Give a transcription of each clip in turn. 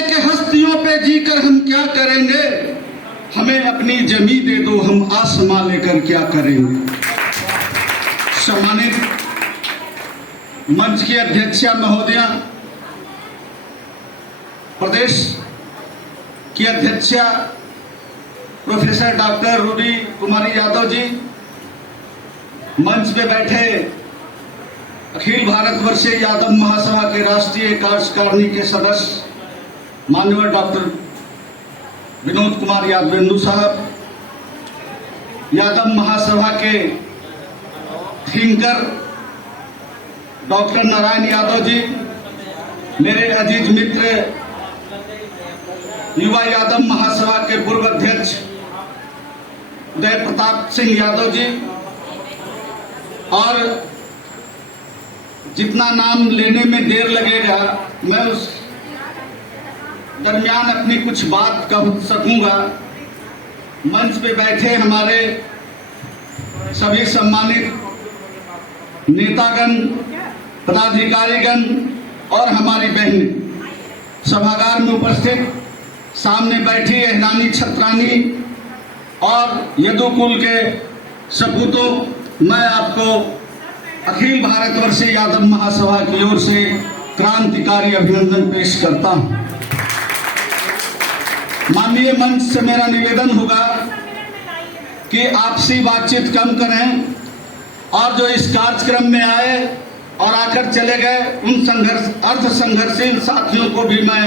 के हस्तियों पे जीकर हम क्या करेंगे, हमें अपनी जमी दे दो, हम आसमां लेकर क्या करेंगे। सम्मानित मंच की अध्यक्षा महोदया, प्रदेश की अध्यक्षा प्रोफेसर डॉक्टर रूबी कुमारी यादव जी, मंच पे बैठे अखिल भारतवर्षीय यादव महासभा के राष्ट्रीय कार्यकारिणी के सदस्य माननीय डॉक्टर विनोद कुमार यादवेंदु साहब, यादव महासभा के थिंकर डॉक्टर नारायण यादव जी, मेरे अजीज मित्र युवा यादव महासभा के पूर्व अध्यक्ष उदय प्रताप सिंह यादव जी, और जितना नाम लेने में देर लगेगा मैं उस दरमियान अपनी कुछ बात कह सकूंगा। मंच पे बैठे हमारे सभी सम्मानित नेतागण, पदाधिकारीगण और हमारी बहनें, सभागार में उपस्थित सामने बैठी एहरानी छत्रानी और यदुकुल के सपूतों, मैं आपको अखिल भारतवर्षीय यादव महासभा की ओर से क्रांतिकारी अभिनंदन पेश करता हूं। माननीय मंच से मेरा निवेदन होगा कि आपसी बातचीत कम करें और जो इस कार्यक्रम में आए और आकर चले गए उन अर्ध संघर्षशील साथियों को भी मैं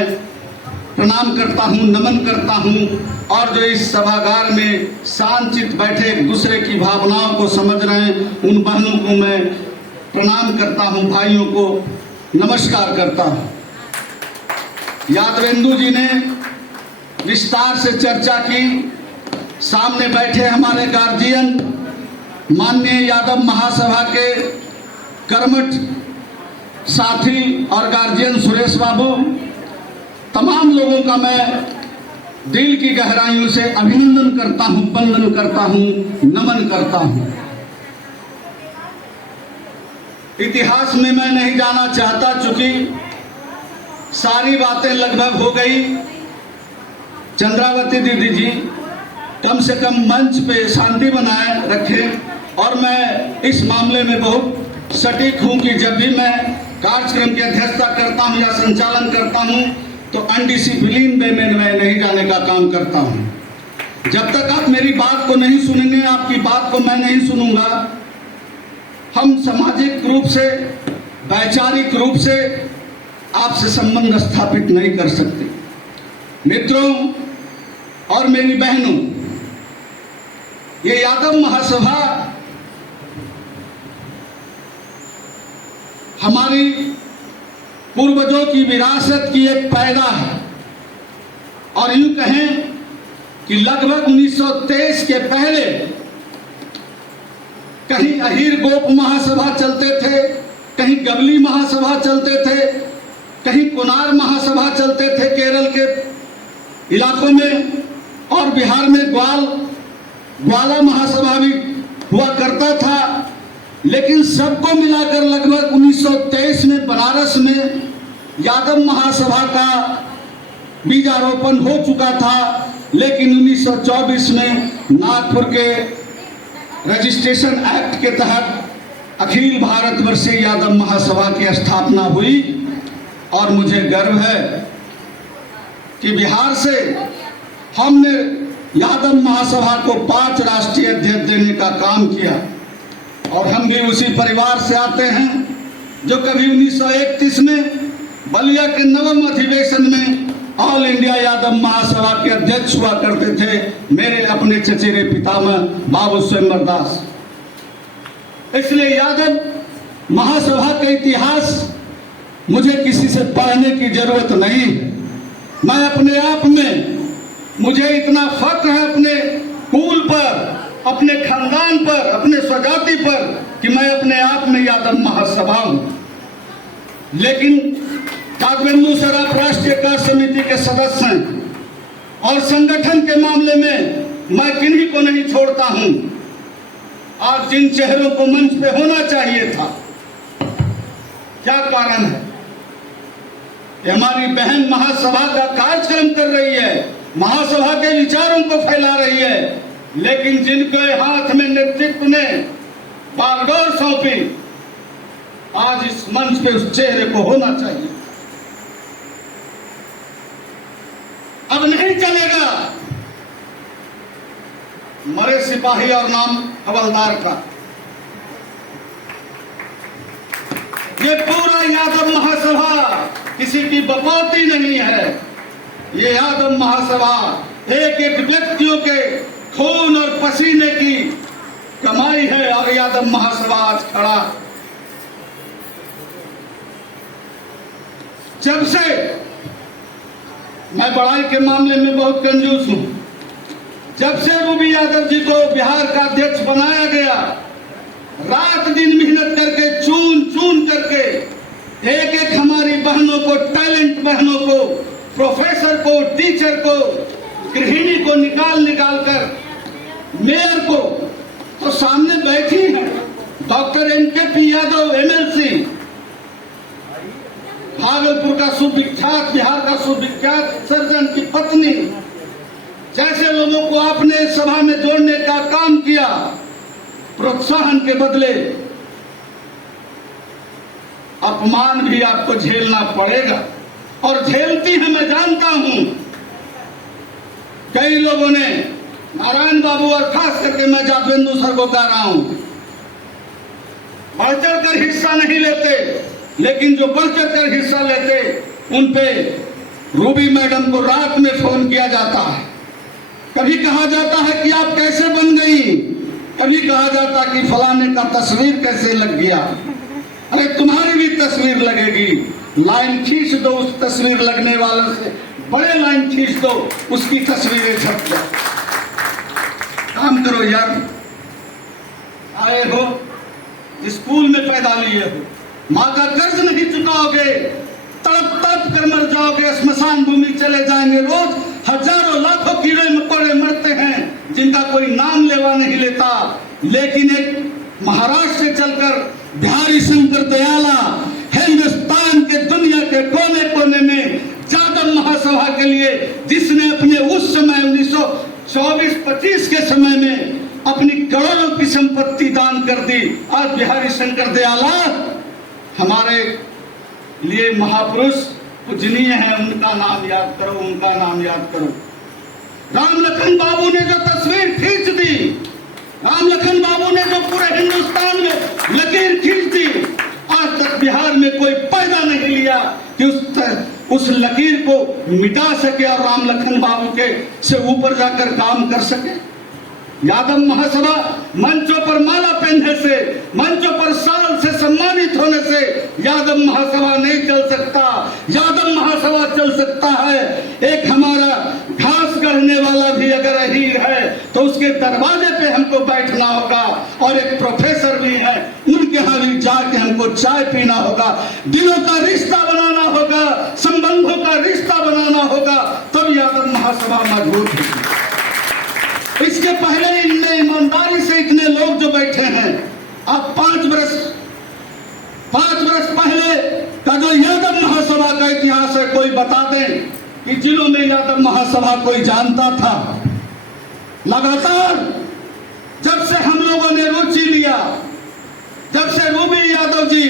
प्रणाम करता हूं, नमन करता हूं, और जो इस सभागार में शांतचित्त बैठे एक दूसरे की भावनाओं को समझ रहे हैं उन बहनों को मैं प्रणाम करता हूं, भाइयों को नमस्कार करता हूं। यादवेंदु जी ने विस्तार से चर्चा की, सामने बैठे हमारे गार्जियन माननीय यादव महासभा के कर्मठ साथी और गार्जियन सुरेश बाबू, तमाम लोगों का मैं दिल की गहराइयों से अभिनंदन करता हूं, वंदन करता हूं, नमन करता हूं। इतिहास में मैं नहीं जाना चाहता, चूंकि सारी बातें लगभग हो गई। चंद्रावती दीदी जी कम से कम मंच पे शांति बनाए रखें, और मैं इस मामले में बहुत सटीक हूं कि जब भी मैं कार्यक्रम की अध्यक्षता करता हूं या संचालन करता हूं तो अनडिसिप्लिन वे में मैं नहीं जाने का काम करता हूं। जब तक आप मेरी बात को नहीं सुनेंगे, आपकी बात को मैं नहीं सुनूंगा, हम सामाजिक रूप से, वैचारिक रूप से आपसे संबंध स्थापित नहीं कर सकते। मित्रों और मेरी बहनों, ये यादव महासभा हमारी पूर्वजों की विरासत की एक पैदा है, और यूं कहें कि लगभग 1923 के पहले कहीं अहीर गोप महासभा चलते थे, कहीं गबली महासभा चलते थे, कहीं कुनार महासभा चलते थे केरल के इलाकों में, और बिहार में ग्वाला महासभा भी हुआ करता था। लेकिन सबको मिलाकर लगभग 1923 में बनारस में यादव महासभा का बीजारोपण हो चुका था। लेकिन 1924 में नागपुर के रजिस्ट्रेशन एक्ट के तहत अखिल भारतवर्षीय यादव महासभा की स्थापना हुई, और मुझे गर्व है कि बिहार से हमने यादव महासभा को 5 राष्ट्रीय अध्यक्ष देने का काम किया, और हम भी उसी परिवार से आते हैं जो कभी 1931 में बलिया के नवम अधिवेशन में ऑल इंडिया यादव महासभा के अध्यक्ष हुआ करते थे, मेरे अपने चचेरे पितामह बाबू स्वयंवर दास। इसलिए यादव महासभा का इतिहास मुझे किसी से पढ़ने की जरूरत नहीं है। मैं अपने आप में, मुझे इतना फख्र है अपने कुल पर, अपने खानदान पर, अपने स्वजाति पर, कि मैं अपने आप में यादव महासभा हूं। लेकिन यादवेंदु सर आप राष्ट्रीय कार्य समिति के सदस्य हैं, और संगठन के मामले में मैं किन्हीं को नहीं छोड़ता हूं। आज जिन चेहरों को मंच पे होना चाहिए था, क्या कारण है? कि हमारी बहन महासभा का कार्यक्रम कर रही है, महासभा के विचारों को फैला रही है, लेकिन जिनके हाथ में नेतृत्व ने बागडोर सौंपी, आज इस मंच पे उस चेहरे को होना चाहिए। अब नहीं चलेगा मरे सिपाही और नाम हवलदार का। ये पूरा यादव महासभा किसी की बकौती नहीं है। ये यादव महासभा एक एक व्यक्तियों के खून और पसीने की कमाई है और यादव महासभा आज खड़ा। जब से मैं बड़ाई के मामले में बहुत कंजूस हूं, जब से रूबी यादव जी को बिहार का अध्यक्ष बनाया गया, रात दिन मेहनत करके चून चून करके एक एक हमारी बहनों को, टैलेंट बहनों को, प्रोफेसर को, टीचर को, गृहिणी को निकाल निकाल कर मेयर को तो सामने बैठी है doctor NKP Yadav MLC, Bhagalpur का सुविख्यात, बिहार का सुविख्यात सर्जन की पत्नी, जैसे लोगों को आपने सभा में जोड़ने का काम किया, प्रोत्साहन के बदले अपमान भी आपको झेलना पड़ेगा और झेलती है, मैं जानता हूं। कई लोगों ने, नारायण बाबू और खास करके मैं जादवेंदु सर को कह रहा हूं, बढ़ चढ़ कर हिस्सा नहीं लेते, लेकिन जो बढ़ चढ़ कर हिस्सा लेते उन पे रूबी मैडम को रात में फोन किया जाता है। कभी कहा जाता है कि आप कैसे बन गई, कभी कहा जाता कि फलाने का तस्वीर कैसे लग गया। अरे तुम्हारी भी तस्वीर लगेगी, लाइन खींच दो, उस तस्वीर लगने वालों से बड़े लाइन खींच दो, उसकी तस्वीरें छप जाए। काम करो यार, आए हो, स्कूल में पैदा लिए हो, माँ का कर्ज नहीं चुकाओगे, तड़प तड़प कर मर जाओगे, स्मशान भूमि चले जाएंगे। रोज हजारों लाखों कीड़े मकोड़े मरते हैं जिनका कोई नाम लेवा नहीं लेता, लेकिन एक महाराष्ट्र से चलकर बिहारी शंकर दयाला हिंदुस्तान के दुनिया के कोने कोने में यादव महासभा के लिए, जिसने अपने उस समय 1924-25 के समय में अपनी करोड़ों की संपत्ति दान कर दी। आज बिहारी शंकर दयाला हमारे लिए महापुरुष पूजनीय है, उनका नाम याद करो, उनका नाम याद करो। राम लखन बाबू ने जो तस्वीर खींच दी, राम लखन बाबू ने जो पूरे हिंदुस्तान में लकीर खींच दी, आज तक बिहार में कोई पैदा नहीं लिया कि उस लकीर को मिटा सके और राम लखन बाबू के से ऊपर जाकर काम कर सके। यादव महासभा मंचों पर माला पहनने से, मंचों पर साल से सम्मानित होने से यादव महासभा नहीं चल सकता। यादव महासभा चल सकता है। एक हमारा घास गढ़ने वाला भी अगर हीर है तो उसके दरवाजे पे हमको बैठना होगा, और एक प्रोफेसर भी है, उनके यहाँ भी जाके हमको चाय पीना होगा, दिलों का रिश्ता बनाना होगा, संबंधों का रिश्ता बनाना होगा, तब यादव महासभा मजबूत होगी। इसके पहले इनने ईमानदारी से इतने लोग जो बैठे हैं, अब 5 वर्ष पहले का जो यादव महासभा का इतिहास है, कोई बता दें कि जिलों में यादव महासभा कोई जानता था। लगातार जब से हम लोगों ने रुचि लिया, जब से रूबी यादव जी,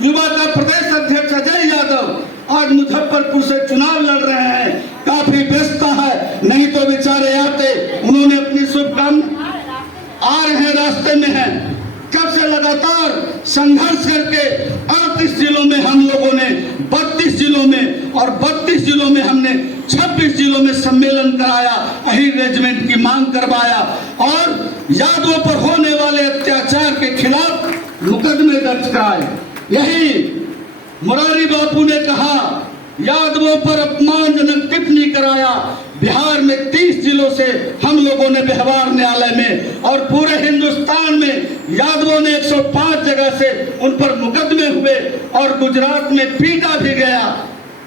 युवा का प्रदेश अध्यक्ष अजय यादव आज मुजफ्फरपुर से चुनाव लड़ रहे हैं, काफी व्यस्तता है, नहीं तो बेचारे आते, उन्होंने अपनी शुभकामना, आ रहे हैं, रास्ते में हैं। जब से लगातार संघर्ष करके 38 जिलों में हम लोगों ने 32 जिलों में और 32 जिलों में हमने 26 जिलों में सम्मेलन कराया, अहीर रेजिमेंट की मांग करवाया और यादवों पर होने वाले अत्याचार के खिलाफ मुकदमे दर्ज कराए। यही मुरारी बापू ने कहा, यादवों पर अपमानजनक टिप्पणी कराया। बिहार में 30 जिलों से हम लोगों ने व्यवहार न्यायालय में और पूरे हिंदुस्तान में यादवों ने 105 जगह से उन पर मुकदमे हुए और गुजरात में पीटा भी गया।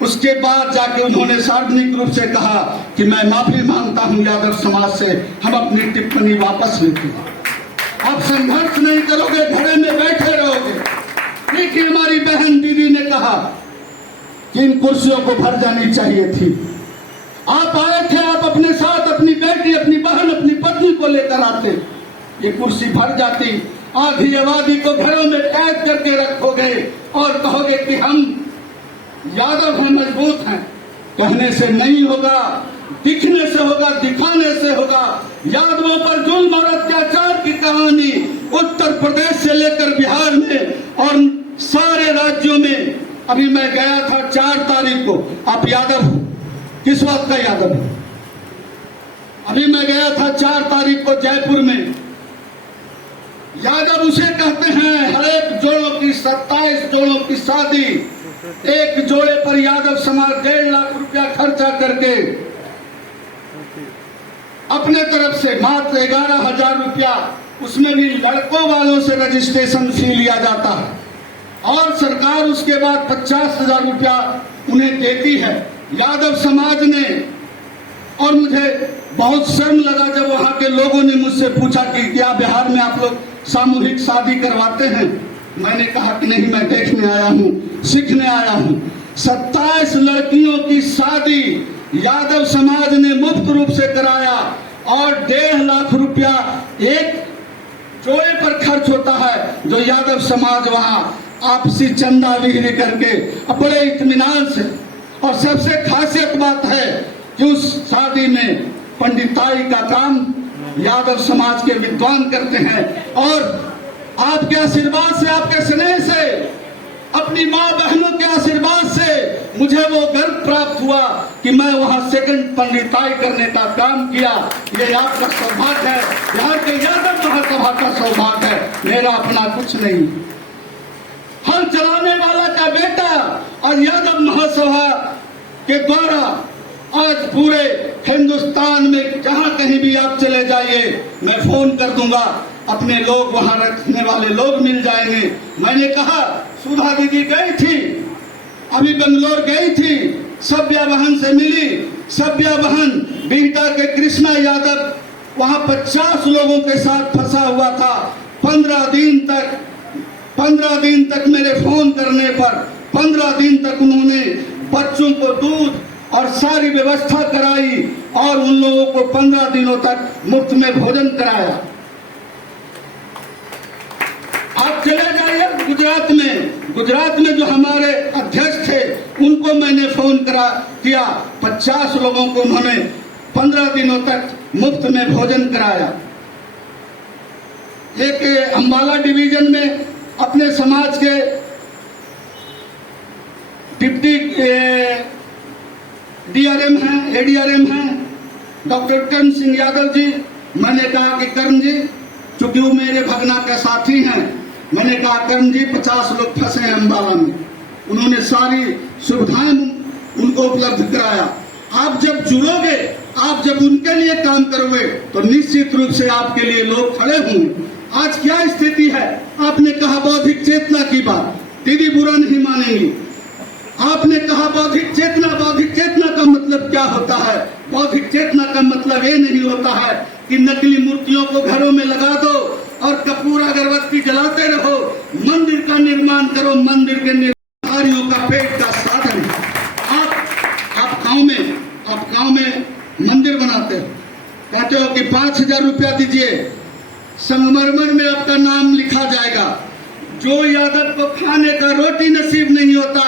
उसके बाद जाके उन्होंने सार्वजनिक रूप से कहा कि मैं माफी मांगता हूं यादव समाज से, हम अपनी टिप्पणी वापस लेते हैं। आप संघर्ष नहीं करोगे, घरे में बैठे रहोगे। देखिए हमारी बहन दीदी ने कहा कि इन कुर्सियों को भर जानी चाहिए थी। आप आए थे, आप अपने साथ अपनी बेटी, अपनी बहन, अपनी पत्नी को लेकर आते, ये कुर्सी भर जाती। आधी आबादी को घरों में कैद करके रखोगे और कहोगे कि हम यादव हैं, मजबूत हैं। कहने से नहीं होगा, दिखने से होगा, दिखाने से होगा। यादवों पर जुल्म और अत्याचार की कहानी उत्तर प्रदेश से लेकर बिहार में और सारे राज्यों में। अभी मैं गया था 4 तारीख को। आप यादव हो, किस बात का यादव हो? अभी मैं गया था 4 तारीख को जयपुर में। यादव उसे कहते हैं हर एक जोड़ों की 27 जोड़ों की शादी। एक जोड़े पर यादव समाज 1.5 लाख रुपया खर्चा करके अपने तरफ से मात्र 11,000 रुपया, उसमें भी लड़कों वालों से रजिस्ट्रेशन फी लिया जाता है और सरकार उसके बाद 50,000 रुपया उन्हें देती है। यादव समाज ने, और मुझे बहुत शर्म लगा जब वहां के लोगों ने मुझसे पूछा कि क्या बिहार में आप लोग सामूहिक शादी करवाते हैं? मैंने कहा कि नहीं, मैं देखने आया हूं, सीखने आया हूं। 27 लड़कियों की शादी यादव समाज ने मुफ्त रूप से कराया और 1.5 लाख रुपया एक जोड़े पर खर्च होता है, जो यादव समाज वहां आपसी चंदा विहरी करके बड़े इत्मीनान से। और सबसे खासियत बात है कि उस शादी में पंडिताई का काम यादव समाज के विद्वान करते हैं। और आपके आशीर्वाद से, आपके स्नेह से, अपनी माँ बहनों के आशीर्वाद से मुझे वो गर्व प्राप्त हुआ कि मैं वहां सेकंड पंडिताई करने का काम किया। ये आपका सौभाग्य है, बिहार के यादव महासभा का सौभाग्य है, मेरा अपना कुछ नहीं। हल चलाने वाला का बेटा और यादव महासभा के द्वारा आज पूरे हिंदुस्तान में जहां कहीं भी आप चले जाइए, मैं फोन कर दूंगा, अपने लोग वहां रखने वाले लोग मिल जाएंगे। मैंने कहा सुधा दीदी गई थी, अभी बेंगलोर गई थी, सभ्या बहन से मिली। सभ्या बहन बीटा के कृष्णा यादव वहां 50 लोगों के साथ फंसा हुआ था। 15 दिन तक मेरे फोन करने पर 15 दिन तक उन्होंने बच्चों को दूध और सारी व्यवस्था कराई और उन लोगों को 15 दिनों तक मुफ्त में भोजन कराया। आप चले जाइए गुजरात में जो हमारे अध्यक्ष थे उनको मैंने फोन किया। 50 लोगों को उन्होंने 15 दिनों तक मुफ्त में भोजन कराया। एक अंबाला डिवीजन में अपने समाज के डिप्टी डीआरएम हैं, एडीआरएम हैं, डॉक्टर कर्ण सिंह यादव जी। मैंने कहा कि कर्ण जी, चूंकि वो मेरे भगना के साथी हैं, मैंने कहा कर्ण जी 50 लोग फंसे हैं अम्बाला में। उन्होंने सारी सुविधाएं उनको उपलब्ध कराया। आप जब जुड़ोगे, आप जब उनके लिए काम करोगे तो निश्चित रूप से आपके लिए लोग खड़े होंगे। आज क्या स्थिति है? आपने कहा बौद्धिक चेतना की बात, दीदी बुरा नहीं मानेंगी। आपने कहा बौद्धिक चेतना का मतलब क्या होता है? बौद्धिक चेतना का मतलब ये नहीं होता है कि नकली मूर्तियों को घरों में लगा दो और कपूर अगरबत्ती जलाते रहो। मंदिर का निर्माण करो, मंदिर के निर्माणकारियों का पेट का साधन। आप गांव में मंदिर बनाते हो, कहते हो कि 5,000 रुपया दीजिए, संगमरमर में आपका नाम लिखा जाएगा। जो यादव को खाने का रोटी नसीब नहीं होता,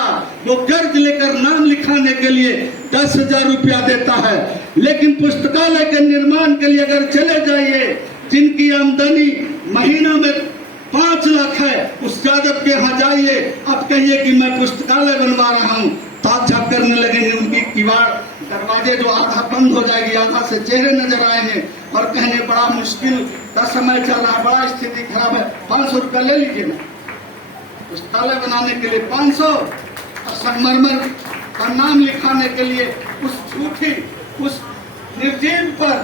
वो कर्ज लेकर नाम लिखाने के लिए 10,000 रुपया देता है। लेकिन पुस्तकालय के निर्माण के लिए अगर चले जाइए, जिनकी आमदनी महीना में 5 लाख है, उस यादव के यहाँ जाइए, अब कहिए कि मैं पुस्तकालय बनवा रहा हूँ, ताक झाक करने लगेंगे। उनकी किवाड़ दरवाजे जो आधा बंद हो जाएगी, आधा से चेहरे नजर आएंगे और कहेंगे बड़ा मुश्किल का समय चल रहा है, बड़ा स्थिति खराब है, 500 रुपया ले लीजिए ना। पुस्तकालय बनाने के लिए 500 और संगमरमर का नाम लिखाने के लिए उस निर्जीव पर,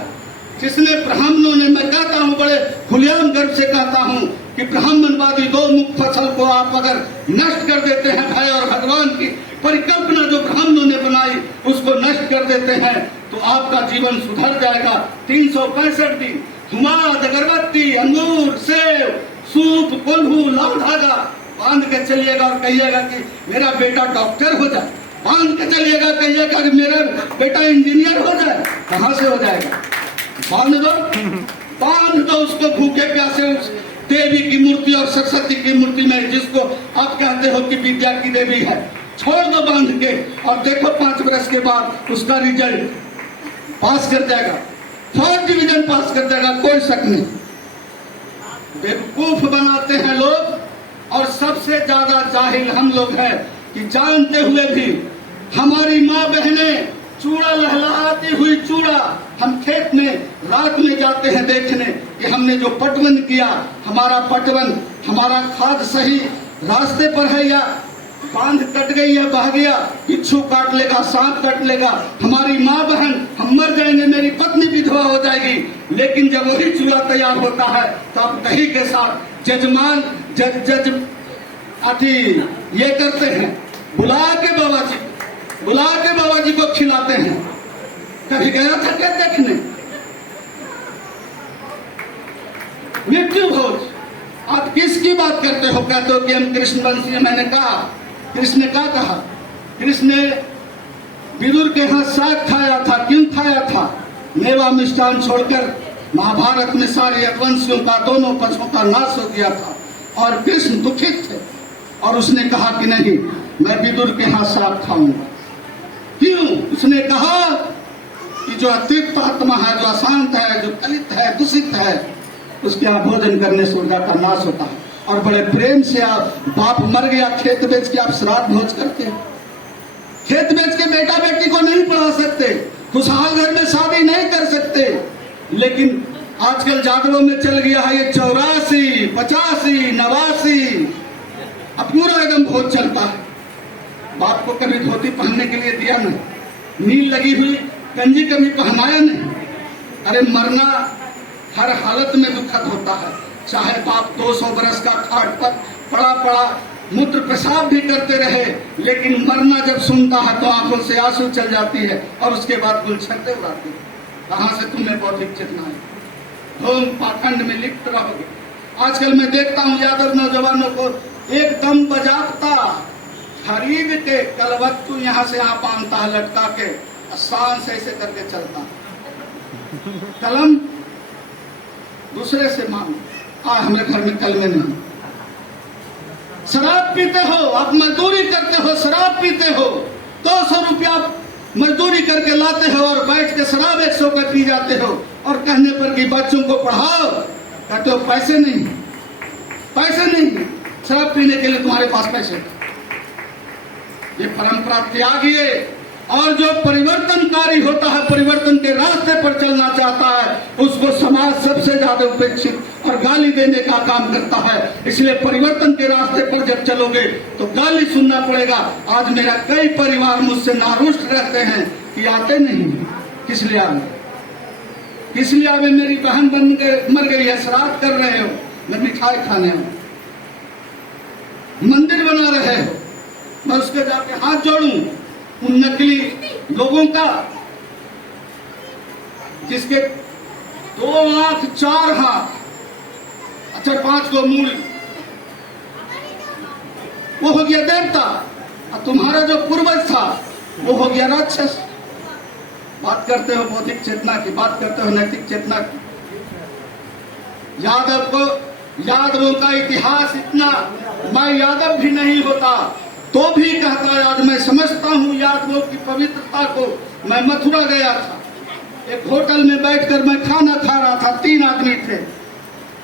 जिसने ब्राह्मणों ने, मैं कहता हूँ बड़े खुलेआम गर्व से कहता हूँ कि ब्राह्मणवादी 2 मुख फसल को आप अगर नष्ट कर देते हैं, भय और भगवान की परिकल्पना जो ब्राह्मणों ने बनाई उसको नष्ट कर देते हैं, तो आपका जीवन सुधर जाएगा। 365 दिन धुमाद, अगरबत्ती, अंगूर, सेब, सूप, कोल्हू, लाल धागा बांध के चलिएगा और कहिएगा कि मेरा बेटा डॉक्टर हो जाए, बांध के चलिएगा, कहिएगा कि मेरा बेटा इंजीनियर हो जाए, कहां से हो जाएगा? बांध दो, बांध दो उसको भूखे प्यासे उस देवी की मूर्ति और सरस्वती की मूर्ति में, जिसको आप कहते हो कि विद्या की देवी है, छोड़ दो बांध के, और देखो 5 वर्ष के बाद उसका रिजल्ट पास कर जाएगा, फर्स्ट डिवीजन पास कर जाएगा, कोई शक नहीं। बेवकूफ बनाते हैं लोग, और सबसे ज्यादा जाहिल हम लोग हैं कि जानते हुए भी हमारी माँ बहनें चूड़ा लहलहाती हुई चूड़ा, हम खेत में रात में जाते हैं देखने कि हमने जो पटवन किया, हमारा पटवन, हमारा खाद सही रास्ते पर है या बांध कट गई है, बह गया, बिच्छू काट लेगा, सांप काट लेगा, हमारी माँ बहन, हम मर जाएंगे, मेरी पत्नी विधवा हो जाएगी। लेकिन जब वही चूड़ा तैयार होता है तो आप दही के साथ जजमान जज अति ये करते हैं, बुला के बाबा जी को खिलाते हैं। कभी गया था क्या देखने? मृत्यु भोज। आप किसकी बात करते हो? कहते हो कि हम कृष्ण वंशी हैं। मैंने कहा, कृष्ण ने क्या कहा? कृष्ण ने विदुर के यहाँ साग खाया था। क्यों खाया था? मेवा मिष्ठान छोड़कर महाभारत में सारे यदुवंशियों का, दोनों पक्षों का नाश हो गया था और कृष्ण दुखित थे, और उसने कहा कि नहीं, मैं विदुर के यहाँ साग खाऊंगा। क्यों? उसने कहा कि जो अतिरिक्त आत्मा है, जो अशांत है, जो कलित है, दूषित है, उसके यहाँ भोजन करने से ऊर्जा का नाश होता है। और बड़े प्रेम से आप, बाप मर गया, खेत बेच के आप श्राद्ध भोज करते हैं। खेत बेच के बेटा बेटी को नहीं पढ़ा सकते, खुशहाल घर में शादी नहीं कर सकते। लेकिन आजकल जादवों में चल गया है ये 84, 85, 89, अब पूरा एकदम भोज चलता है। बाप को कभी धोती पहनने के लिए दिया नहीं, नील लगी हुई गंजी कभी पहनाया नहीं। अरे मरना हर हालत में दुखद होता है, चाहे बाप 200 बरस का खाट पर पड़ा मूत्र पेशाब भी करते रहे, लेकिन मरना जब सुनता है तो आंखों से आंसू चल जाती है और उसके बाद गुलछर्रे उड़ाती है। कहां से तुम्हें बौद्धिक चेतना है? धूम पाखंड में लिप्त रहोगे। आजकल मैं देखता हूं यादव नौजवानों को एकदम बजाता खरीद के कलवत्तू यहाँ से यहाँ बांधता है लटका के, आसान से ऐसे करके चलता है। कलम दूसरे से मांगो, हमारे घर में कलमे नहीं। शराब पीते हो, आप मजदूरी करते हो, शराब पीते हो, 200 रुपया मजदूरी करके लाते हो और बैठ के शराब 100 का पी जाते हो, और कहने पर कि बच्चों को पढ़ाओ, कहते हो पैसे नहीं, पैसे नहीं, शराब पीने के लिए तुम्हारे पास पैसे। ये परंपरा त्यागिए, और जो परिवर्तनकारी होता है, परिवर्तन के रास्ते पर चलना चाहता है, उसको समाज सबसे ज्यादा उपेक्षित और गाली देने का काम करता है। इसलिए परिवर्तन के रास्ते पर जब चलोगे तो गाली सुनना पड़ेगा। आज मेरा कई परिवार मुझसे नारुष्ट रहते हैं कि आते नहीं, किस लिए आवे, किस लिए आवे? मेरी बहन बन के मर गई है, श्राद्ध कर रहे हो, मैं मिठाई खाने हूं, मंदिर बना रहे हो, मैं उसके जाके हाथ जोड़ूं उन नकली लोगों का जिसके 2 आंख 4 हाथ, अच्छा 5 को मूड़ी, वो हो गया देवता, और तुम्हारा जो पूर्वज था वो हो गया राक्षस। बात करते हो बौद्धिक चेतना की, बात करते हो नैतिक चेतना की। यादवों का इतिहास इतना, मैं यादव भी नहीं होता तो भी कहता है, आज मैं समझता हूँ यादवों की पवित्रता को। मैं मथुरा गया था, एक होटल में बैठकर मैं खाना खा रहा था, 3 आदमी थे,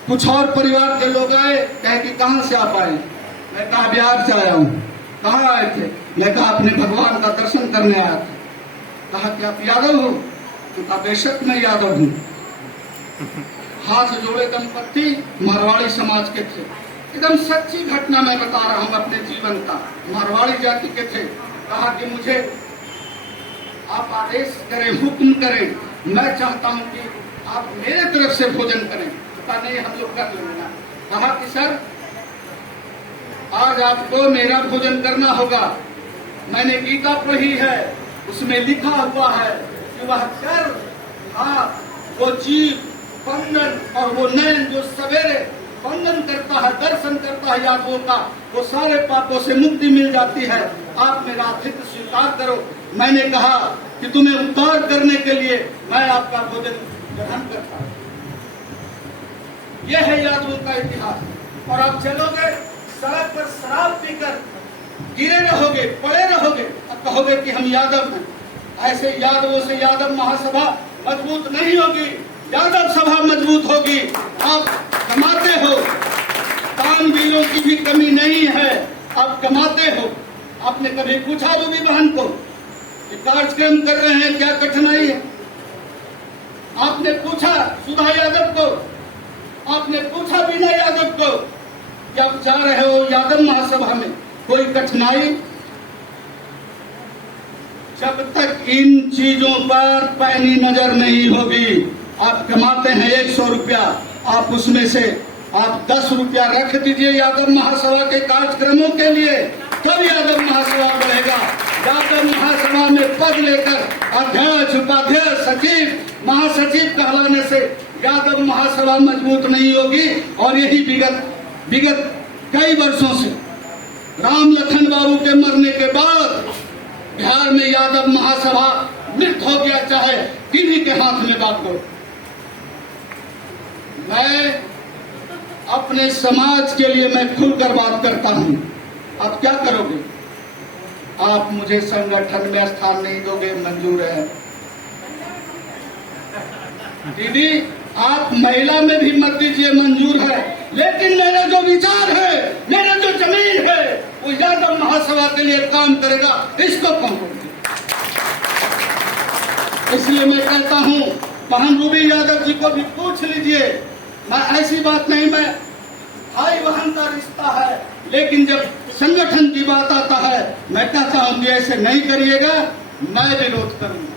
कुछ और परिवार के लोग आए, कहे कि कहाँ से आप आए? मैं कहा बिहार से आया हूँ। कहाँ आए थे? मैं कहा अपने भगवान का दर्शन करने आया था। कहा कि आप यादव हो? तो कहा बेशक मैं यादव हूँ। हाथ जोड़े दंपत्ति मारवाड़ी समाज के थे, एकदम सच्ची घटना मैं बता रहा हूं अपने जीवन का, मारवाड़ी जाति के थे। कहा कि मुझे आप आदेश करें, हुक्म करें, मैं चाहता हूं कि आप मेरे तरफ से भोजन करें। कहा नहीं, हम लोग कर लेना। कहा कि सर आज आपको मेरा भोजन करना होगा, मैंने गीता पढ़ी है, उसमें लिखा हुआ है कि वह कर, हाथ, वो जीव, बंधन और वो नयन जो सवेरे बंधन करता है, दर्शन करता है यादवों का, वो सारे पापों से मुक्ति मिल जाती है। आप मेरा आतिथ्य स्वीकार करो। मैंने कहा कि तुम्हें उद्धार करने के लिए मैं आपका भोजन ग्रहण करता हूं। यह है यादवों का इतिहास। और आप चलोगे सड़क पर शराब पीकर गिरे रहोगे, पड़े रहोगे, अब कहोगे कि हम यादव हैं। ऐसे यादवों से यादव महासभा मजबूत नहीं होगी, यादव सभा मजबूत होगी। आप कमाते हो, दानवीरों की भी कमी नहीं है, आप कमाते हो। आपने कभी पूछा रूबी बहन को कि कार्यक्रम कर रहे हैं क्या कठिनाई है? आपने पूछा सुधा यादव को, आपने पूछा बीना यादव को कि आप जा रहे हो यादव महासभा में, कोई कठिनाई? जब तक इन चीजों पर पैनी नजर नहीं होगी, आप कमाते हैं 100 रुपया, आप उसमें से आप 10 रुपया रख दीजिए यादव महासभा के कार्यक्रमों के लिए, तब यादव महासभा बढ़ेगा। यादव महासभा में पद लेकर अध्यक्ष, उपाध्यक्ष, सचिव, महासचिव कहलाने से यादव महासभा मजबूत नहीं होगी। और यही विगत कई वर्षों से राम लखन बाबू के मरने के बाद बिहार में यादव महासभा मृत हो गया, चाहे किन्हीं के हाथ में बात हो। मैं अपने समाज के लिए मैं खुलकर बात करता हूं। आप क्या करोगे? आप मुझे संगठन में स्थान नहीं दोगे, मंजूर है। दीदी आप महिला में भी मत दीजिए, मंजूर है, लेकिन मेरा जो विचार है, मेरा जो जमीन है, वो यादव महासभा के लिए काम करेगा, इसको कौन बोलते? इसलिए मैं कहता हूं, बहन रूबी यादव जी को भी पूछ लीजिए। मैं ऐसी बात नहीं, मैं भाई बहन का रिश्ता है, लेकिन जब संगठन की बात आता है, मैं कहता हूं कि ऐसे नहीं करिएगा, मैं विरोध करूंगा,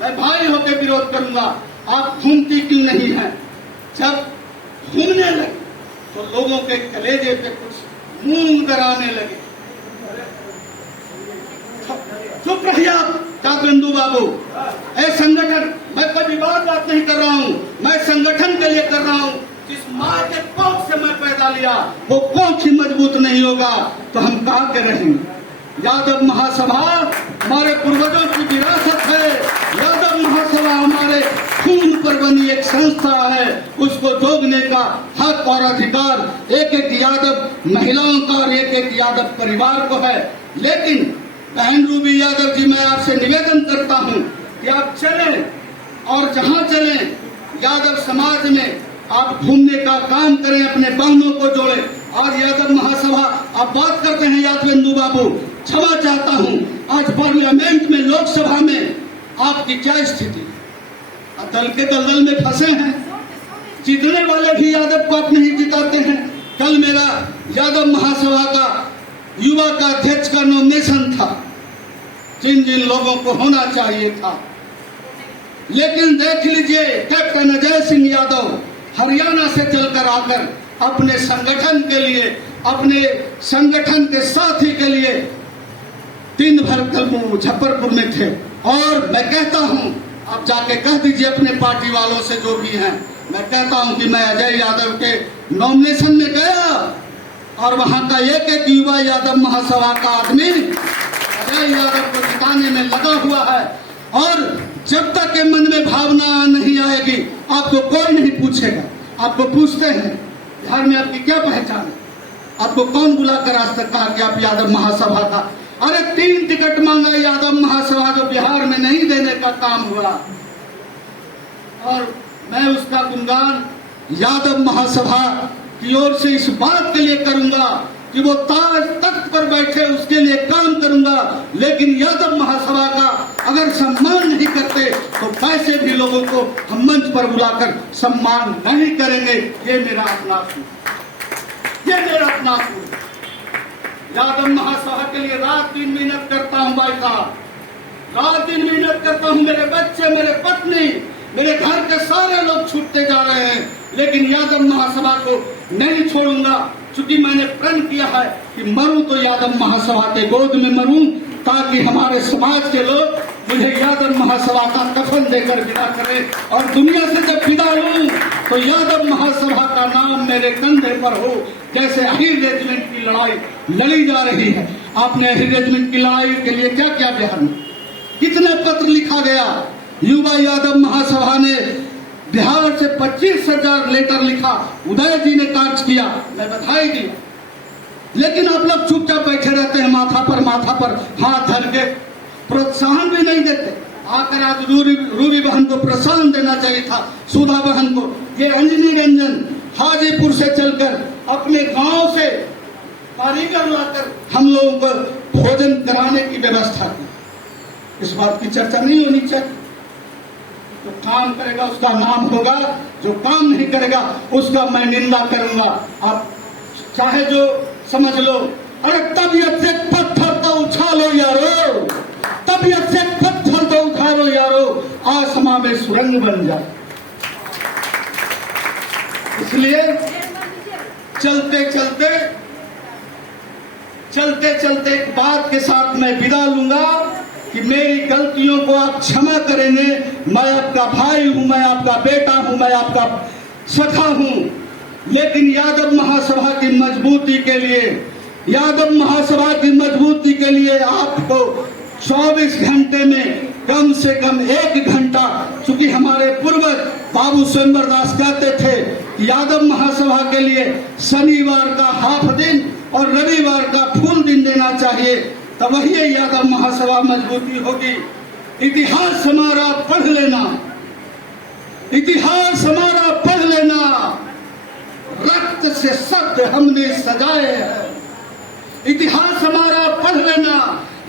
मैं भाई होकर विरोध करूंगा। आप घूमती क्यों नहीं है? जब घूमने लगे तो लोगों के कलेजे पे कुछ मूंग दराने लगे। चुप रहिए आप जागरेंदु बाबू। ए संगठन, मैं कोई विवाद बात नहीं कर रहा हूं, मैं संगठन के लिए कर रहा हूं। जिस मां के कोख से मैं पैदा लिया, वो कोख ही मजबूत नहीं होगा तो हम कहां के रहेंगे? यादव महासभा हमारे पूर्वजों की विरासत है। यादव महासभा हमारे खून पर बनी एक संस्था है, उसको जोड़ने का हक और अधिकार एक एक यादव महिलाओं का और एक एक यादव परिवार को है। लेकिन बहन रूबी यादव जी, मैं आपसे निवेदन करता हूं कि आप चलें और जहां चलें यादव समाज में आप घूमने का काम करें, अपने बहनों को जोड़ें। आज यादव महासभा आप बात करते हैं यादवेंदु बाबू, क्षमा चाहता हूं, आज पार्लियामेंट में, लोकसभा में आपकी क्या स्थिति? दल के दलदल में फंसे हैं, जीतने वाले भी यादव को आप नहीं जिताते हैं। कल मेरा यादव महासभा का युवा का अध्यक्ष का नॉमिनेशन था, जिन जिन लोगों को होना चाहिए था, लेकिन देख लीजिए कैप्टन अजय सिंह यादव हरियाणा से चलकर आकर अपने संगठन के लिए, अपने संगठन के साथी के लिए दिन भर कल मुजफ्फरपुर में थे। और मैं कहता हूं, आप जाके कह दीजिए अपने पार्टी वालों से जो भी हैं, मैं कहता हूं कि मैं अजय यादव के नॉमिनेशन में गया और वहां का एक एक युवा यादव महासभा का आदमी अजय यादव को जिताने में लगा हुआ है। और जब तक के मन में भावना नहीं आएगी, आपको कोई नहीं पूछेगा। आपको पूछते हैं बिहार में आपकी क्या पहचान है? आपको कौन बुलाकर आज तक कहा कि आप यादव महासभा का? अरे 3 टिकट मांगा यादव महासभा, जो बिहार में नहीं देने का काम हुआ। और मैं उसका गुणगान यादव महासभा की ओर से इस बात के लिए करूंगा कि वो ताज तख्त पर बैठे, उसके लिए काम करूंगा। लेकिन यादव महासभा का अगर सम्मान नहीं करते तो वैसे भी लोगों को हम मंच पर बुलाकर सम्मान नहीं करेंगे। ये मेरा अपना ये मेरा अपना यादव महासभा के लिए रात दिन मेहनत करता हूं भाई साहब, रात दिन मेहनत करता हूं। मेरे बच्चे, मेरे पत्नी, मेरे घर के सारे लोग छूटते जा रहे हैं, लेकिन यादव महासभा को नहीं छोड़ूंगा। चूंकि मैंने प्रण किया है कि मरूं तो यादव महासभा के गोद में मरूं, ताकि हमारे समाज के लोग मुझे यादव महासभा का कफन देकर विदा करें। और दुनिया से जब विदा लूं तो यादव महासभा का नाम मेरे कंधे पर हो, जैसे अहिर रेजिमेंट की लड़ाई लड़ी जा रही है। आपने रेजिमेंट की लड़ाई के लिए क्या क्या बिहार में कितने पत्र लिखा गया। युवा यादव महासभा ने बिहार से 25,000 लेटर लिखा, उदय जी ने कार्य किया, मैं बधाई दिया। लेकिन आप लोग चुपचाप बैठे रहते हैं, माथा पर हाथ धर के, प्रोत्साहन भी नहीं देते। आकर आज रूबी बहन को प्रोत्साहन देना चाहिए था, सुधा बहन को। ये अंजनी रंजन हाजीपुर से चलकर अपने गांव से कारीगर लाकर हम लोगों को भोजन कराने की व्यवस्था की। इस बात की चर्चा नहीं होनी चाहिए। जो काम करेगा उसका नाम होगा, जो काम नहीं करेगा उसका मैं निंदा करूंगा। आप चाहे जो समझ लो। अरे तबीयत से पत्थर तो उठा लो यारो, तबीयत से पत्थर तो उठा लो यारो, आसमां में सुरंग बन जाए। इसलिए चलते चलते एक बात के साथ मैं विदा लूंगा कि मेरी गलतियों को आप क्षमा करेंगे। मैं आपका भाई हूं, मैं आपका बेटा हूं, मैं आपका सखा हूं। लेकिन यादव महासभा की मजबूती के लिए, यादव महासभा की मजबूती के लिए आपको 24 घंटे में कम से कम 1 घंटा, चूंकि हमारे पूर्वज बाबू स्वयंवर दास कहते थे यादव महासभा के लिए शनिवार का हाफ दिन और रविवार का फुल दिन देना चाहिए, तब वही यादव महासभा मजबूती होगी। इतिहास हमारा पढ़ लेना, इतिहास हमारा पढ़ लेना। रक्त से शब्द हमने सजाए हैं। इतिहास हमारा पढ़ लेना,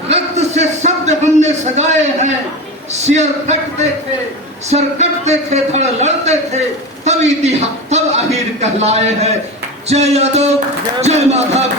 रक्त से शब्द हमने सजाए हैं। सिर कटते थे, सर कटते थे, थोड़ा लड़ते थे, तब इतिहास, तब अहीर कहलाए हैं। जय यादव, जय माधव।